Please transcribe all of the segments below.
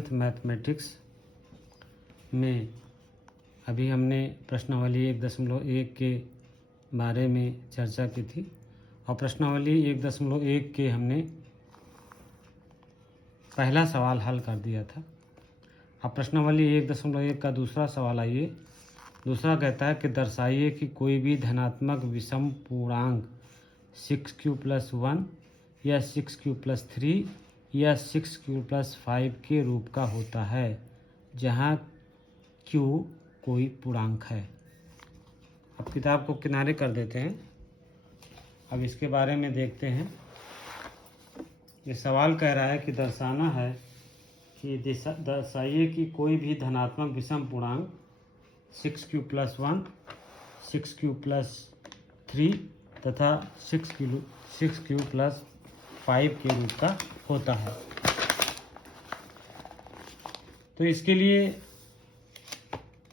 11th mathematics में अभी हमने प्रश्नावली 1.1 के बारे में चर्चा की थी और प्रश्नावली 1.1 के हमने पहला सवाल हल कर दिया था। अब प्रश्नावली 1.1 का दूसरा सवाल आइए। दूसरा कहता है कि दर्शाइए कि कोई भी धनात्मक विषम पूर्णांक 6q+1 या 6q+3 या 6q+5 के रूप का होता है जहाँ q कोई पूर्णांक है। अब किताब को किनारे कर देते हैं। अब इसके बारे में देखते हैं। ये सवाल कह रहा है कि दर्शाना है कि दर्शाइए कि कोई भी धनात्मक विषम पूर्णांक 6q+1, 6q+3 तथा 6q+5 के रूप का होता है। तो इसके लिए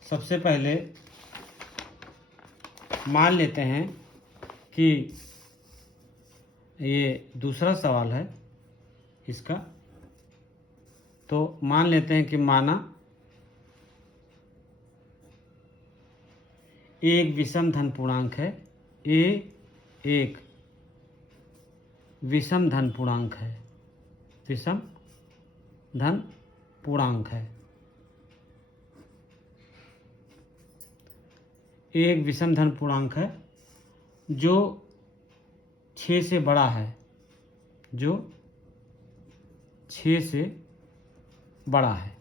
सबसे पहले मान लेते हैं कि ये दूसरा सवाल है इसका। तो मान लेते हैं कि माना एक विषम धन पूर्णांक है। ए एक विषम धन पूर्णांक है। विषम धन पूर्णांक है। एक विषम धन पूर्णांक है जो 6 से बड़ा है। जो 6 से बड़ा है।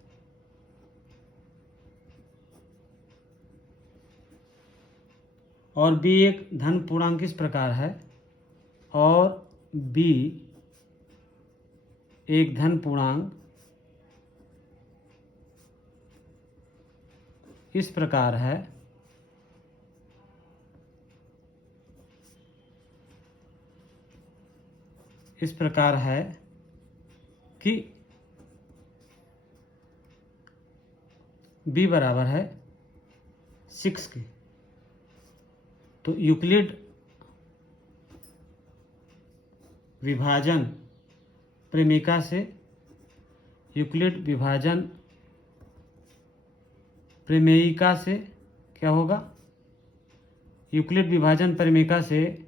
और बी एक धन पूर्णांक इस प्रकार है और बी एक धन पूर्णांक इस प्रकार है कि b बराबर है 6 के। तो यूक्लिड विभाजन प्रेमिका से क्या होगा? यूक्लिड विभाजन प्रेमिका से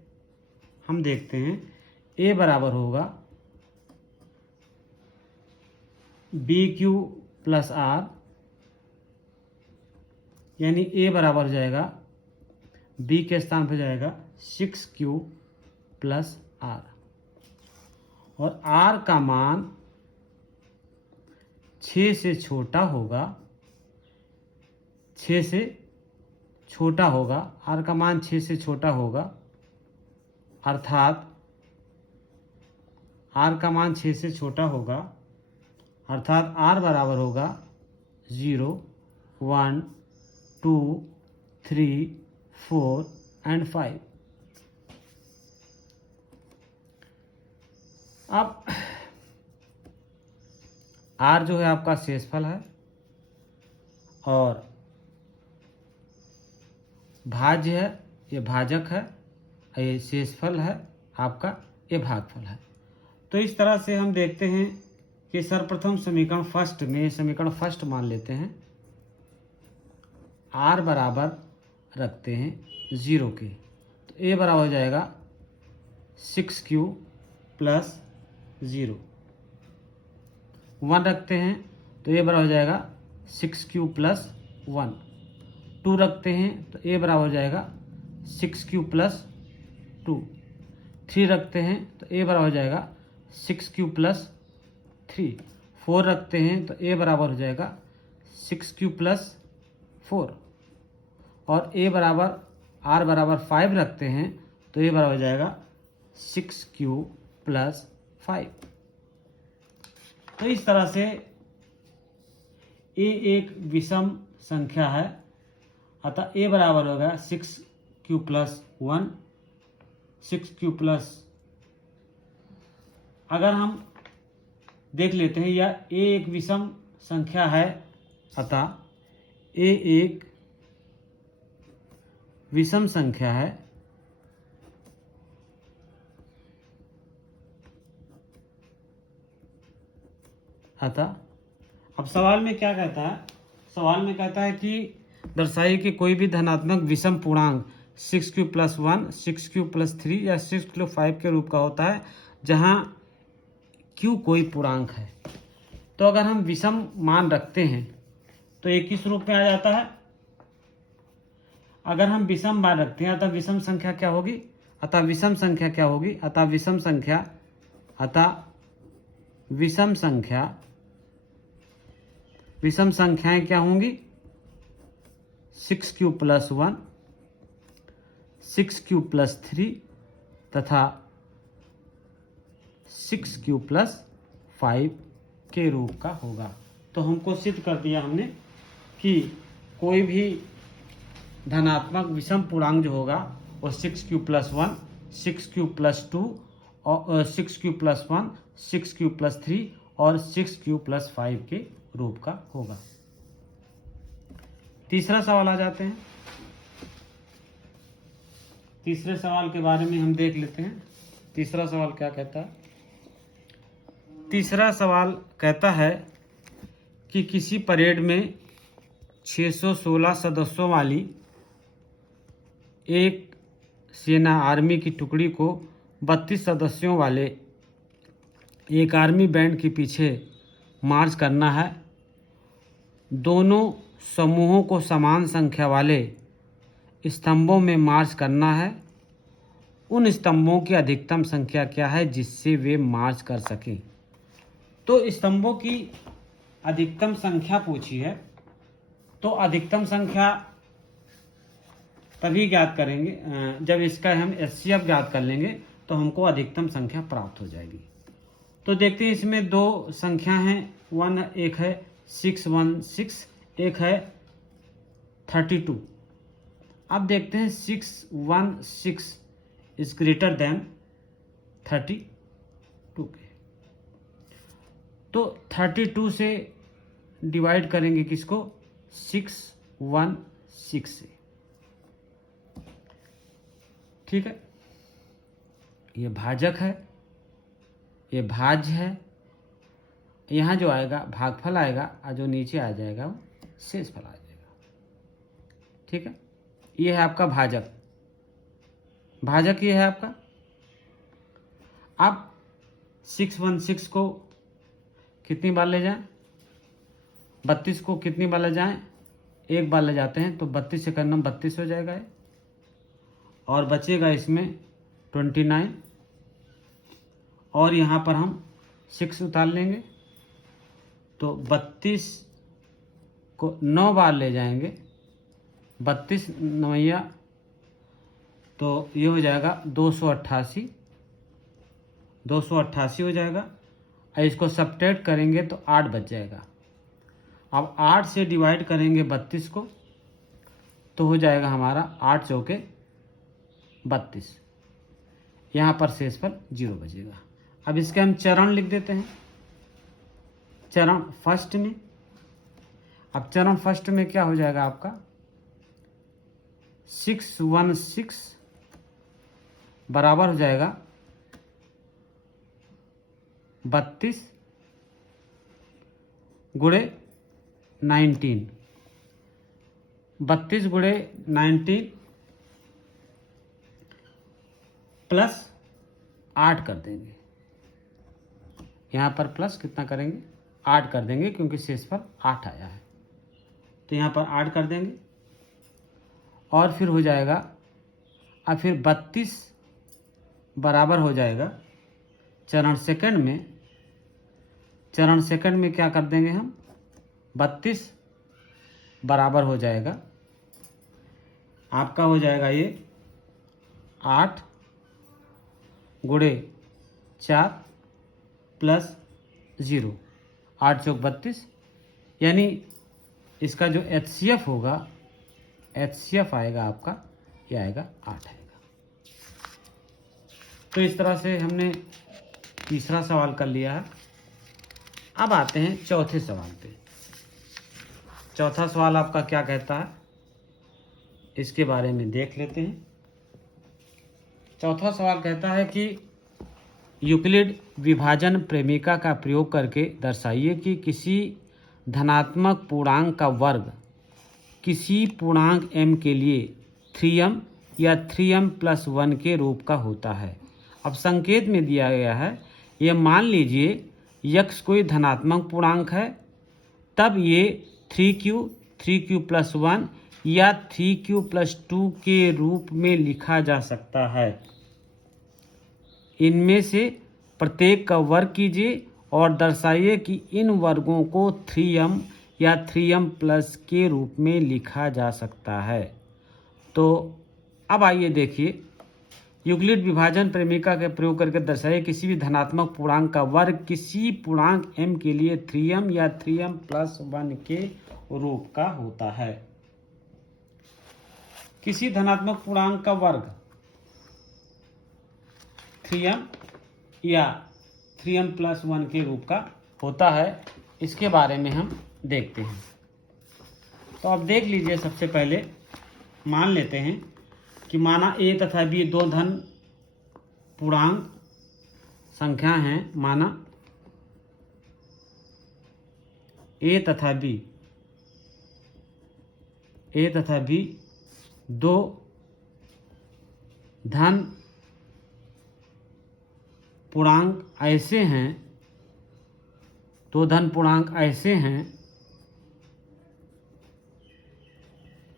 हम देखते हैं a बराबर होगा BQ+R, यानी a बराबर हो जाएगा b के स्थान पर जाएगा 6q+R और r का मान 6 से छोटा होगा। 6 से छोटा होगा। r का मान 6 से छोटा होगा अर्थात r का मान 6 से छोटा होगा अर्थात r बराबर होगा 0, 1, 2, 3, 4 एंड 5। अब r जो है आपका शेषफल है और भाज्य है, ये भाजक है, ये शेषफल है आपका, ये भागफल है। तो इस तरह से हम देखते हैं कि सर्वप्रथम समीकरण फर्स्ट मान लेते हैं। r बराबर रखते हैं 0 के। तो a बराबर हो जाएगा 6q+0। 1 रखते हैं तो a बराबर हो जाएगा 6q+1। 2 रखते हैं तो a बराबर हो जाएगा 6q+2। 3 रखते हैं तो a बराबर हो जाएगा 6q+3। 4 रखते हैं तो a बराबर हो जाएगा 6q+4 और a बराबर r बराबर 5 रखते हैं तो a बराबर हो जाएगा 6q+5। तो इस तरह से a एक विषम संख्या है अतः a बराबर होगा 6q+1, 6q+। अगर हम देख लेते हैं या a एक विषम संख्या है अतः a एक विषम संख्या है अतः अब सवाल में क्या कहता है, सवाल में कहता है कि दर्शाइए कि कोई भी धनात्मक विषम पूर्णांक 6q+1, 6q+3 या 6q5 के रूप का होता है जहां q कोई पूर्णांक है। तो अगर हम विषम मान रखते हैं तो ये किस रूप में आ जाता है, अगर हम विषम मान रखते हैं अतः विषम संख्या क्या होगी, अतः विषम संख्या क्या होगी, अतः विषम संख्याएं क्या होंगी, 6q+1, 6q+3 तथा 6q+5 के रूप का होगा। तो हमको सिद्ध कर दिया हमने कि कोई भी धनात्मक विषम पूर्णांक जो होगा वो 6q+1, 6q+2 और 6q+1, 6q+3 और 6q+5 के रूप का होगा। तीसरा सवाल आ जाते हैं। तीसरे सवाल के बारे में हम देख लेते हैं। तीसरा सवाल क्या कहता है, तीसरा सवाल कहता है कि किसी परेड में 616 सदस्यों वाली एक सेना आर्मी की टुकड़ी को 32 सदस्यों वाले एक आर्मी बैंड के पीछे मार्च करना है। दोनों समूहों को समान संख्या वाले स्तंभों में मार्च करना है। उन स्तंभों की अधिकतम संख्या क्या है जिससे वे मार्च कर सकें। तो स्तंभों की अधिकतम संख्या पूछी है, तो अधिकतम संख्या तभी ज्ञात करेंगे जब इसका हम एचसीएफ ज्ञात कर लेंगे तो हमको अधिकतम संख्या प्राप्त हो जाएगी। तो देखते हैं इसमें दो संख्या हैं, एक है 616, एक है 32। अब देखते हैं 616 इज ग्रेटर देन 32 के, तो 32 से डिवाइड करेंगे किसको, 616 से। ठीक है, ये भाजक है, ये भाज्य है, यहाँ जो आएगा भागफल आएगा और जो नीचे आ जाएगा वो शेषफल आ जाएगा। ठीक है, ये है आपका भाजक, भाजक ये है आपका। अब 616 को कितनी बार ले जाएं, 32 को कितनी बार ले जाएं, एक बार ले जाते हैं, तो 32 से करना 32 हो जाएगा ये। और बचेगा इसमें 29, और यहाँ पर हम 6 उतार लेंगे तो 32 को 9 बार ले जाएंगे, 32 नवैया, तो ये हो जाएगा 288 हो जाएगा। और इसको सब्ट्रैक्ट करेंगे तो 8 बच जाएगा। अब 8 से डिवाइड करेंगे 32 को तो हो जाएगा हमारा 8 चौके 32, यहाँ पर शेषफल 0 बचेगा। अब इसके हम चरण लिख देते हैं, चरण फर्स्ट में। अब चरण फर्स्ट में क्या हो जाएगा आपका, 616 बराबर हो जाएगा 32 गुणे 19, 32 गुणे 19 प्लस 8 कर देंगे, यहाँ पर प्लस कितना करेंगे, 8 कर देंगे क्योंकि शेषफल 8 आया है, तो यहाँ पर 8 कर देंगे। और फिर हो जाएगा, अब फिर 32 बराबर हो जाएगा चरण सेकंड में। चरण सेकंड में क्या कर देंगे हम, 32 बराबर हो जाएगा आपका, हो जाएगा ये 8 गुणे 4 प्लस 0, 8 चौक 32, यानी इसका जो एचसीएफ होगा, एचसीएफ आएगा आपका, ये आएगा 8 आएगा। तो इस तरह से हमने तीसरा सवाल कर लिया है। अब आते हैं चौथे सवाल पे। चौथा सवाल आपका क्या कहता है, इसके बारे में देख लेते हैं। चौथा सवाल कहता है कि यूक्लिड विभाजन प्रेमिका का प्रयोग करके दर्शाइए कि किसी धनात्मक पूर्णांक का वर्ग किसी पूर्णांक m के लिए 3m या 3m+1 के रूप का होता है। अब संकेत में दिया गया है, ये मान लीजिए यक्स कोई धनात्मक पूर्णांक है, तब ये 3q+1 या 3q+2 के रूप में लिखा जा सकता है। इनमें से प्रत्येक का वर्ग कीजिए और दर्शाइए कि इन वर्गों को 3m या 3m+ के रूप में लिखा जा सकता है। तो अब आइए देखिए, यूक्लिड विभाजन प्रेमिका के प्रयोग करके दर्शाइए किसी भी धनात्मक पूर्णांक का वर्ग किसी पूर्णांक m के लिए 3m या 3m+1 के रूप का होता है। किसी धनात्मक पूर्णांक का वर्ग 3m या 3m+1 के रूप का होता है, इसके बारे में हम देखते हैं। तो अब देख लीजिए, सबसे पहले मान लेते हैं कि माना a तथा b दो धन पूर्णांक संख्या हैं। माना a तथा b दो धन पूर्णांक ऐसे हैं, दो धन पूर्णांक ऐसे हैं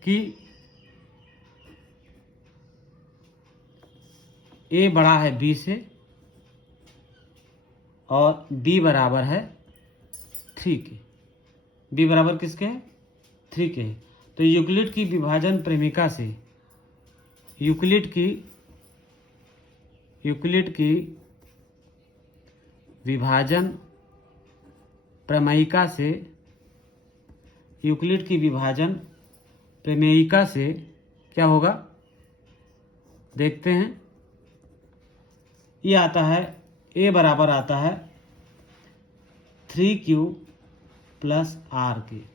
कि a बड़ा है b से और b बराबर है 3 के। b बराबर किसके है? 3 के है। तो यूक्लिड की विभाजन प्रेमिका से यूक्लिड की विभाजन प्रमेयिका से यूक्लिड की विभाजन प्रमेयिका से क्या होगा देखते हैं। ये आता है a बराबर आता है 3q+r के।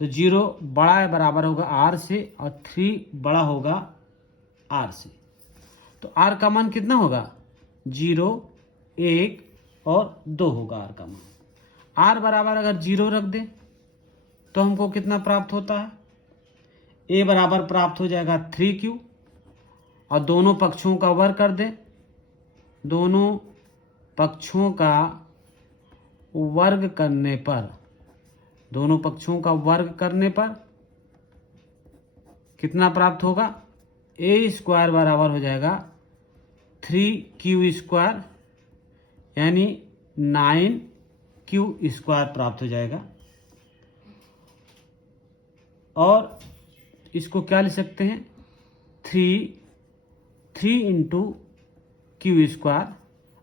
तो 0 बड़ा है बराबर होगा r से और 3 बड़ा होगा r से। तो r का मान कितना होगा? 0, 1 और 2 होगा r का मान। r बराबर अगर 0 रख दें तो हमको कितना प्राप्त होता है? a बराबर प्राप्त हो जाएगा 3q और दोनों पक्षों का वर्ग कर दें। दोनों पक्षों का वर्ग करने पर कितना प्राप्त होगा? a² बराबर हो जाएगा 3q² यानी 9q² प्राप्त हो जाएगा। और इसको क्या लिख सकते हैं? 3 इंटू q²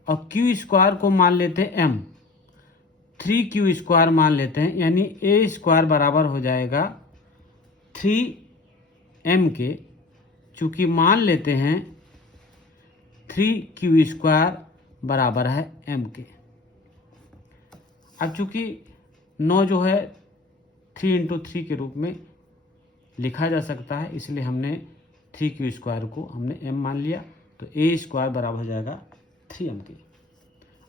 और q² को मान लेते हैं m, 3q² मान लेते हैं, यानी a² बराबर हो जाएगा 3m के। चूँकि मान लेते हैं 3q² बराबर है m के। अब चूँकि 9 जो है 3 इंटू 3 के रूप में लिखा जा सकता है, इसलिए हमने 3q² को हमने m मान लिया। तो a² बराबर हो जाएगा 3m के।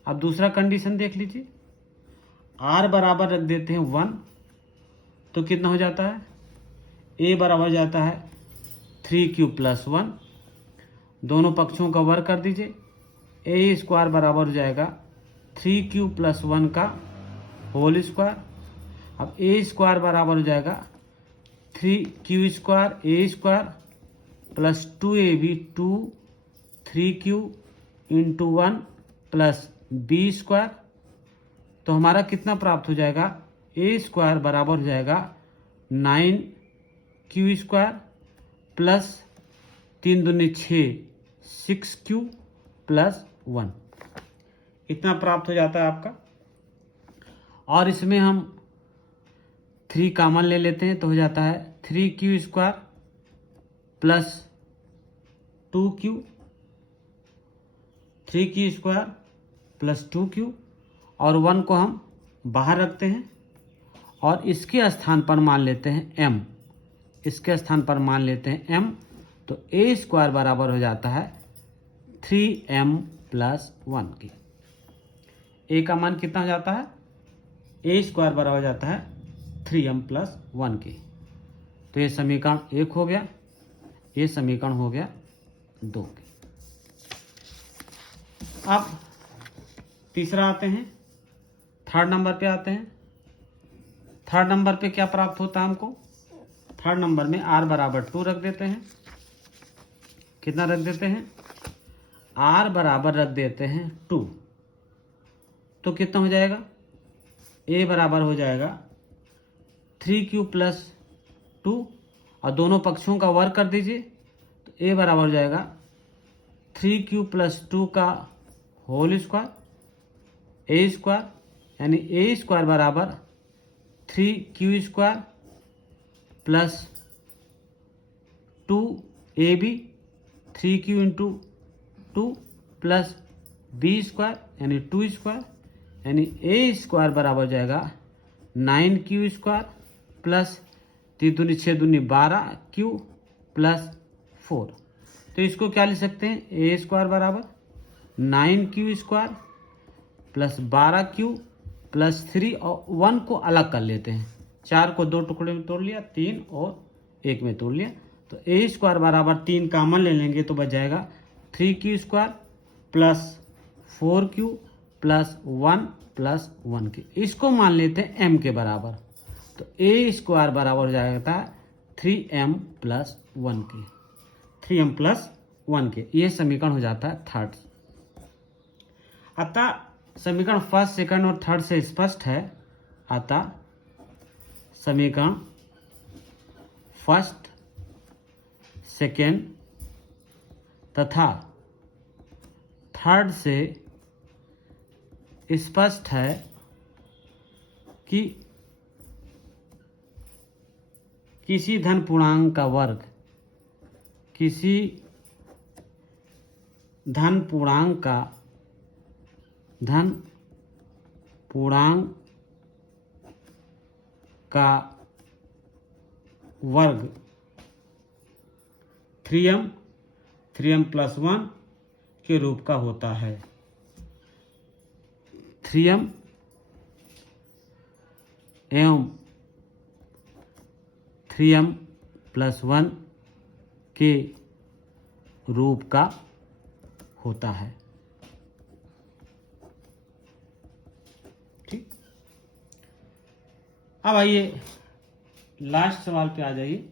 अब दूसरा कंडीशन देख लीजिए, r बराबर रख देते हैं 1, तो कितना हो जाता है? a बराबर हो जाता है 3q+1, दोनों पक्षों का वर्ग कर दीजिए। a² बराबर हो जाएगा 3q+1 का होल स्क्वायर। अब a² बराबर हो जाएगा 3q² a² plus 2ab 2 3q into 1 plus b²। तो हमारा कितना प्राप्त हो जाएगा? a² बराबर हो जाएगा 9q² प्लस 3 दूनी 6 6q प्लस 1, इतना प्राप्त हो जाता है आपका। और इसमें हम 3 कॉमन ले लेते हैं तो हो जाता है 3q² plus 2q, 3q² plus 2q और 1 को हम बाहर रखते हैं और इसके स्थान पर मान लेते हैं m, इसके स्थान पर मान लेते हैं m। तो a² बराबर हो जाता है 3m+1 के। a का मान कितना हो जाता है? ए स्क्वायर बराबर हो जाता है 3m+1 के। तो ये समीकरण 1 हो गया, ये समीकरण हो गया 2 के। अब तीसरा आते हैं, थर्ड नंबर पे आते हैं। थर्ड नंबर पे क्या प्राप्त होता है हमको? थर्ड नंबर में r बराबर 2 रख देते हैं। कितना रख देते हैं? r बराबर रख देते हैं 2। तो कितना हो जाएगा? a बराबर हो जाएगा 3q + 2 और दोनों पक्षों का वर्ग कर दीजिए। तो a बराबर हो जाएगा 3q + 2 का होल स्क्वायर a स्क्वायर, यानी a स्क्वायर बराबर 3q square + 2ab 3q × 2 + b square यानी 2 स्क्वायर, यानी a स्क्वायर बराबर हो जाएगा 9q स्क्वायर + 3 दूनी 6 दूनी 12q + 4। तो इसको क्या लिख सकते हैं? a स्क्वायर बराबर 9q स्क्वायर + 12q + 3 और 1 को अलग कर लेते हैं। 4 को 2 टुकड़े में तोड़ लिया, 3 और 1 में तोड़ लिया। तो a स्क्वायर बराबर 3 कॉमन ले लेंगे तो बच जाएगा 3q स्क्वायर + 4q + 1 + 1 के। इसको मान लेते हैं m के बराबर। तो a स्क्वायर बराबर हो जाएगा 3m+1 के, 3m+1 के। ये समीकरण हो जाता है थर्ड। अतः समीकरण फर्स्ट, सेकंड और थर्ड से स्पष्ट है। अतः समीकरण फर्स्ट, सेकंड तथा थर्ड से स्पष्ट है कि किसी धन पूर्णांक का वर्ग किसी धन पूर्णांक का वर्ग 3m+1 के रूप का होता है। 3m एवं 3m+1 के रूप का होता है। ठीक। अब आइए लास्ट सवाल पे आ जाइए।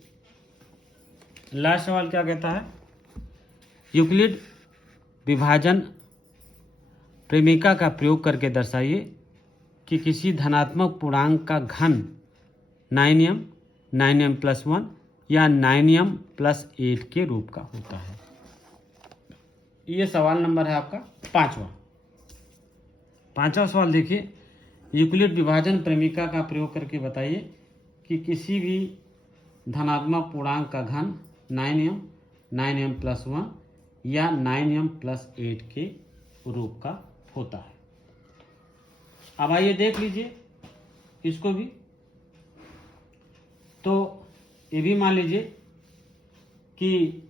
लास्ट सवाल क्या कहता है? यूक्लिड विभाजन प्रेमिका का प्रयोग करके दर्शाइए कि किसी धनात्मक पूर्णांक का घन 9m, 9m+1 या 9m+8 के रूप का होता है। ये सवाल नंबर है आपका पांचवा सवाल देखिए। यूक्लिड विभाजन प्रेमिका का प्रयोग करके बताइए कि किसी भी धनात्मक पूर्णांक का घन 9m, 9m+1 या 9m+8 के रूप का होता है। अब आइए देख लीजिए इसको भी। तो ये भी मान लीजिए कि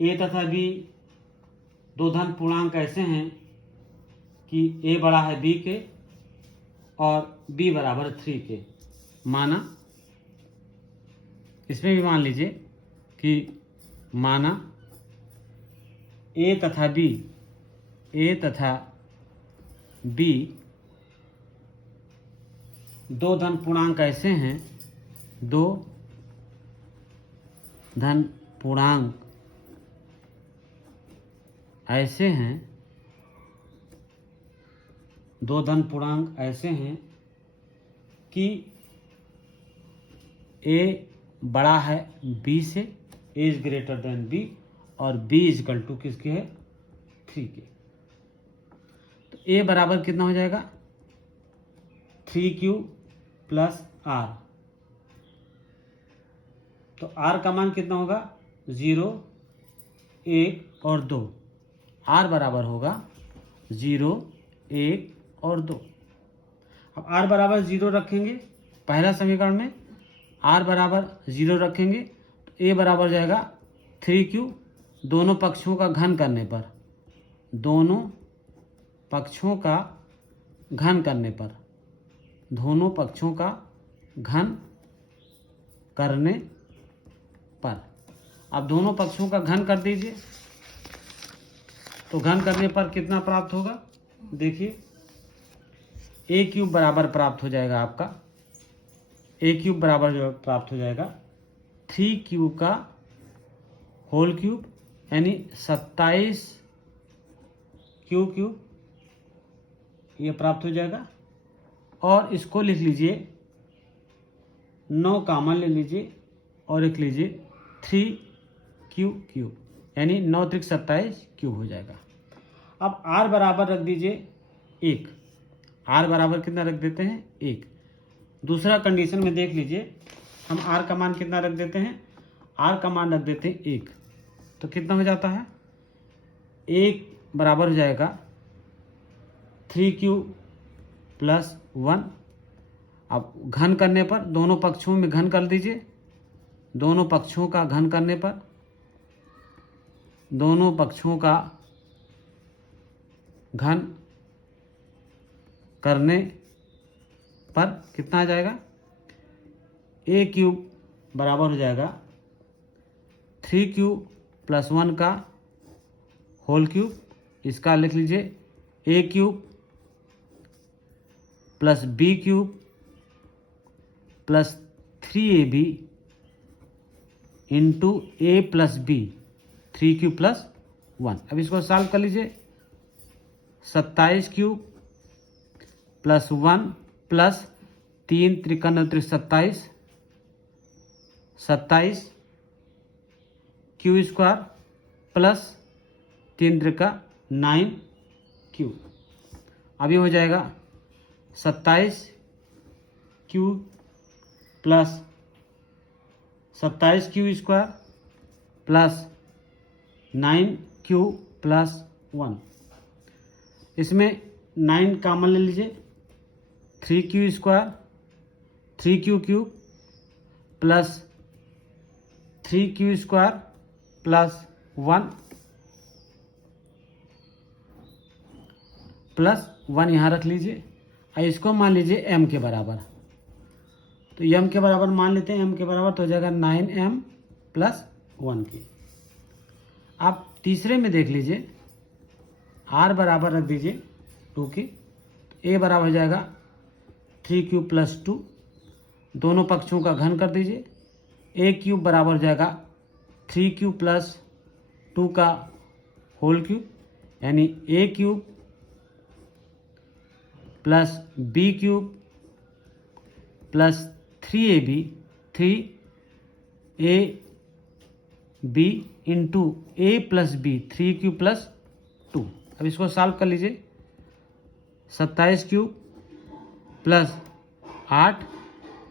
a तथा b दो धन पूर्णांक ऐसे हैं कि a बड़ा है b के और b बराबर 3 के। माना, इसमें भी मान लीजिए कि माना a तथा b दो धन पूर्णांक ऐसे हैं, दो धन पूर्णांक ऐसे हैं, दो धन पूर्णांक ऐसे हैं कि a बड़ा है b से, a is greater than b और b इजकल टू किसके है? 3 के। तो a बराबर कितना हो जाएगा? 3q + r। तो r का मान कितना होगा? 0, 1 और 2। r बराबर होगा 0, 1 और 2। अब r बराबर 0 रखेंगे पहला समीकरण में, r बराबर 0 रखेंगे तो a बराबर जाएगा 3q। दोनों पक्षों का घन करने पर, दोनों पक्षों का घन करने पर दोनों पक्षों का घन करने पर। अब दोनों पक्षों का घन कर दीजिए, तो घन करने पर कितना प्राप्त होगा? देखिए ए क्यूब बराबर प्राप्त हो जाएगा आपका, ए क्यूब बराबर जो प्राप्त हो जाएगा 3 का होल क्यूब, यानी 27 क्यूब ये प्राप्त हो जाएगा। और इसको लिख लीजिए 9 कॉमन ले लीजिए और एक लीजिए 3 क्यूब, यानी 9 त्रिक 27 क्यूब हो जाएगा। अब r बराबर रख दीजिए 1, r बराबर कितना रख देते हैं? 1। दूसरा कंडीशन में देख लीजिए, हम r का मान कितना रख देते हैं? r का मान रख देते हैं 1, तो कितना हो जाता है? 1 बराबर हो जाएगा 3 प्लस 1। अब घन करने पर दोनों पक्षों में घन कर दीजिए, दोनों पक्षों का घन करने पर, दोनों पक्षों का घन करने पर कितना आ जाएगा? ए क्यूब बराबर हो जाएगा 3 प्लस 1 का होल क्यूब, इसका लिख लीजिए a cube plus b cube plus 3ab into a plus b, 3 plus 1। अब इसको सॉल्व कर लीजिए, 27 क्यूब प्लस 1 प्लस 3 त्रिकन 27, 27 क्यू स्क्वायर प्लस 3 त्रिका 9 क्यू। अभी हो जाएगा 27 q plus 27 q square plus 9 q plus 1। इसमें 9 कॉमन ले लीजिए, 3 q square 3 cube plus 3 q square plus 1 plus 1 यहाँ रख लीजिए। और इसको मान लीजिए m के बराबर, तो m के बराबर मान लेते हैं, m के बराबर तो हो जाएगा 9m प्लस 1 की। आप तीसरे में देख लीजिए, r बराबर रख दीजिए 2 के, तो a बराबर हो जाएगा 3 प्लस 2, दोनों पक्षों का घन कर दीजिए। ए क्यूब बराबर हो जाएगा 3 प्लस 2 का होल क्यूब, यानी a cube plus b cube plus 3ab 3ab into a plus b 3 plus 2। अब इसको सॉल्व कर लीजिए, 27 क्यूब प्लस 8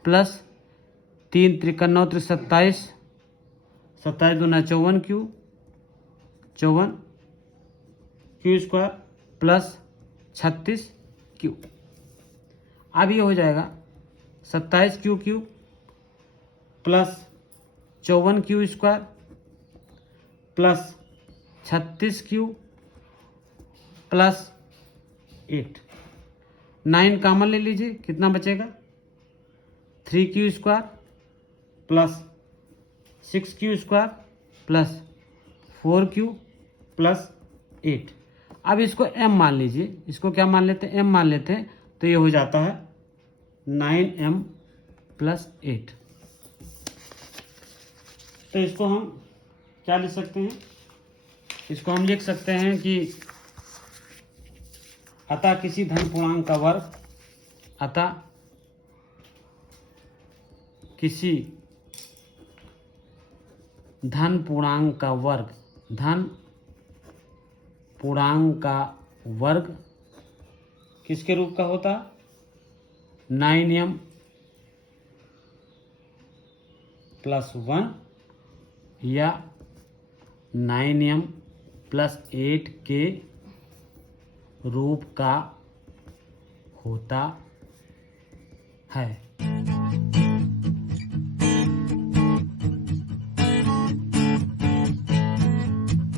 प्लस 3 त्रिकन 9 त्रिक 27, 27 दूना 54 क्यू स्क्वायर प्लस 36 क्यू। अब ये हो जाएगा 27 q plus 54 Q square plus 36 Q plus 8। 9 common ले लीजिए, कितना बचेगा? 3 q square plus 6 Q square plus 4 Q plus 8। अब इसको m मान लीजिए, इसको क्या मान लेते हैं? m मान लेते हैं, तो ये हो जाता है 9m प्लस 8। तो इसको हम क्या लिख सकते हैं? इसको हम लिख सकते हैं कि अतः किसी धन पूर्णांक का वर्ग, अतः किसी धन पूर्णांक का वर्ग, धन पूर्णांक का वर्ग किसके रूप का होता? 9m प्लस 1 या 9m प्लस 8 के रूप का होता है।